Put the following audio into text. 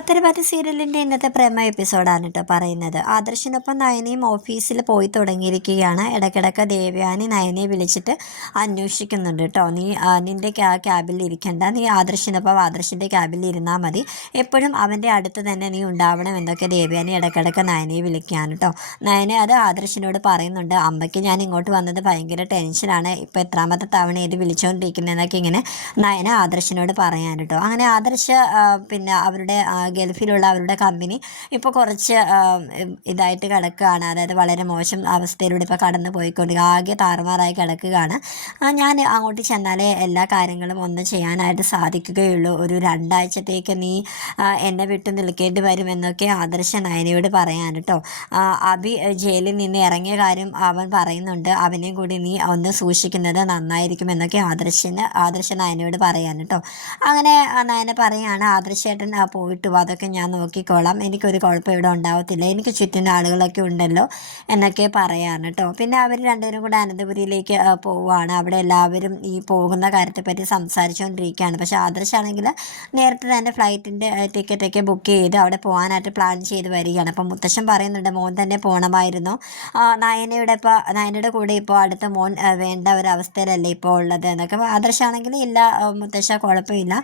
പത്തരമാറ്റ് സീരിയലിന്റെ ഇന്നത്തെ പ്രേമ എപ്പിസോഡാണ് കേട്ടോ പറയുന്നത്. ആദർശിനൊപ്പം നയനയും ഓഫീസിൽ പോയി തുടങ്ങിയിരിക്കുകയാണ്. ഇടയ്ക്കിടയ്ക്ക് ദേവ്യാനി നയനയെ വിളിച്ചിട്ട് അന്വേഷിക്കുന്നുണ്ട് കേട്ടോ നീ നിന്റെ ക്യാ ക്യാബിൽ ഇരിക്കണ്ട. നീ ആദർശിനൊപ്പം ആദർശിന്റെ ക്യാബിൽ ഇരുന്നാൽ മതി. എപ്പോഴും അവന്റെ അടുത്ത് തന്നെ നീ ഉണ്ടാവണം എന്നൊക്കെ ദേവ്യാനി ഇടയ്ക്കിടയ്ക്ക് നയനയെ വിളിക്കുകയാണ് കേട്ടോ നയനെ അത് ആദർശിനോട് പറയുന്നുണ്ട്. അമ്മയ്ക്ക് ഞാൻ ഇങ്ങോട്ട് വന്നത് ഭയങ്കര ടെൻഷനാണ് ഇപ്പോൾ എത്രാമത്തെ തവണ ഇത് വിളിച്ചുകൊണ്ടിരിക്കുന്നതെന്നൊക്കെ ഇങ്ങനെ നയന ആദർശിനോട് പറയാൻ കേട്ടോ അങ്ങനെ ആദർശ് പിന്നെ അവരുടെ ഗൾഫിലുള്ള അവരുടെ കമ്പനി ഇപ്പോൾ കുറച്ച് ഇതായിട്ട് കിടക്കുകയാണ്. അതായത് വളരെ മോശം അവസ്ഥയിലൂടെ ഇപ്പോൾ കടന്നു പോയിക്കൊണ്ട് ആകെ താറുമാറായി കിടക്കുകയാണ്. ഞാൻ അങ്ങോട്ട് ചെന്നാലേ എല്ലാ കാര്യങ്ങളും ഒന്ന് ചെയ്യാനായിട്ട് സാധിക്കുകയുള്ളൂ. ഒരു രണ്ടാഴ്ചത്തേക്ക് നീ എന്നെ വിട്ടു നിൽക്കേണ്ടി വരുമെന്നൊക്കെ ആദർശ നയനയോട് പറയാൻ കേട്ടോ. അഭി ജയിലിൽ നിന്ന് ഇറങ്ങിയ കാര്യം അവൻ പറയുന്നുണ്ട്. അവനെയും കൂടി നീ ഒന്ന് സൂക്ഷിക്കുന്നത് നന്നായിരിക്കും എന്നൊക്കെ ആദർശന് ആദർശ നയനയോട് പറയാൻ കേട്ടോ. അങ്ങനെ നയന പറയാണ് ആദർശേട്ടൻ പോയിട്ട് വാ അതൊക്കെ ഞാൻ നോക്കിക്കോളാം. എനിക്കൊരു കുഴപ്പം ഇവിടെ ഉണ്ടാവത്തില്ല. എനിക്ക് ചുറ്റിന് ആളുകളൊക്കെ ഉണ്ടല്ലോ എന്നൊക്കെ പറയാൻ കേട്ടോ. പിന്നെ അവർ രണ്ടുപേരും കൂടെ അനന്തപുരിയിലേക്ക് പോവുകയാണ്. അവിടെ എല്ലാവരും ഈ പോകുന്ന കാര്യത്തെപ്പറ്റി സംസാരിച്ചുകൊണ്ടിരിക്കുകയാണ്. പക്ഷേ ആദർശാണെങ്കിൽ നേരത്തെ തന്നെ ഫ്ലൈറ്റിന്റെ ടിക്കറ്റൊക്കെ ബുക്ക് ചെയ്ത് അവിടെ പോകാനായിട്ട് പ്ലാൻ ചെയ്ത് വരികയാണ്. അപ്പം മുത്തശ്ശൻ പറയുന്നുണ്ട് മോൻ തന്നെ പോകണമായിരുന്നു നയനയുടെ ഇപ്പോൾ നയനയുടെ കൂടെ ഇപ്പോൾ അടുത്ത മോൻ വേണ്ട ഒരവസ്ഥയിലല്ലേ ഇപ്പോൾ ഉള്ളത് എന്നൊക്കെ. ആദർശാണെങ്കിൽ ഇല്ല മുത്തശ്ശ കുഴപ്പമില്ല.